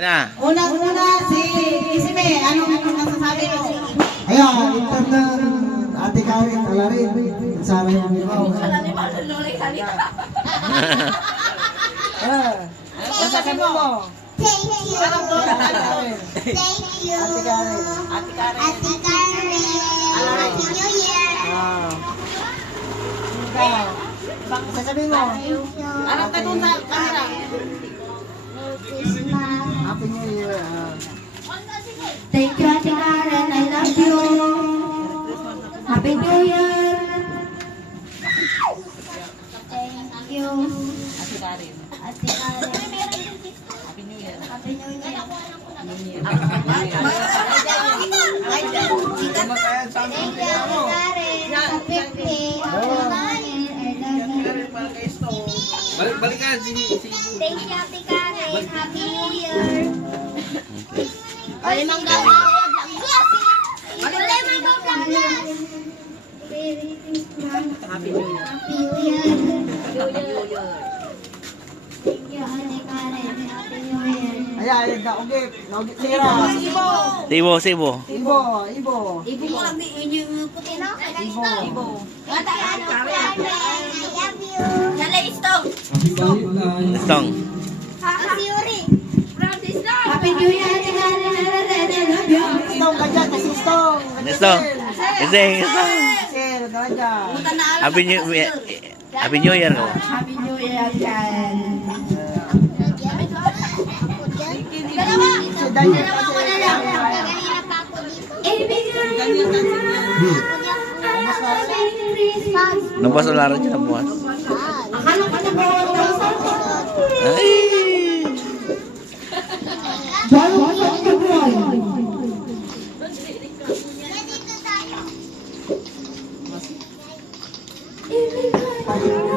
Na. Unang-una si Isime, anong nasasabi mo? Ayan, itan ng Ate Karen, alarin. Sana yung ikaw. Nasasabi mo? Thank you. Anong lola? Thank you. Ate Karen. Ate Karen. Ate Karen. Happy New Year. Ikaw. Sasabihin mo. Thank you. Anong katun sa kanila? Merry Christmas. Happy New Year. Thank you, Ate Karen. I love you. Happy New Year. Thank you. Ate Karen. Ate Karen. Happy New Year. Happy New Year. Thank you, Happy Ate Karen. Sa 50. Balikan si Thank you, Ate Karen. Happy New Year. Limang gawa. Limang gawa. Merry Christmas. Happy New Year. Happy New Year. Thank you, Ate Karen. Happy New Year. Ayan, naugip. Naugip sira. Sibo, sibo. Ibo, Ibo. Ibo mo lang yung puti na. Ibo. Ibo. Ate Karen, I love you. Stong. Happy Yuri. Happy New Year, Ate Karen. I love you. Stong ka dyan, kasi Stong. Stong. Stong. Stong. Sir, ka dyan. Happy New Year. Happy New Year ko. Happy New Year, Karen. Si Daniel kasi. Nabas na laro dyan ang buwan. Akala ko na Ay! Dito tayo.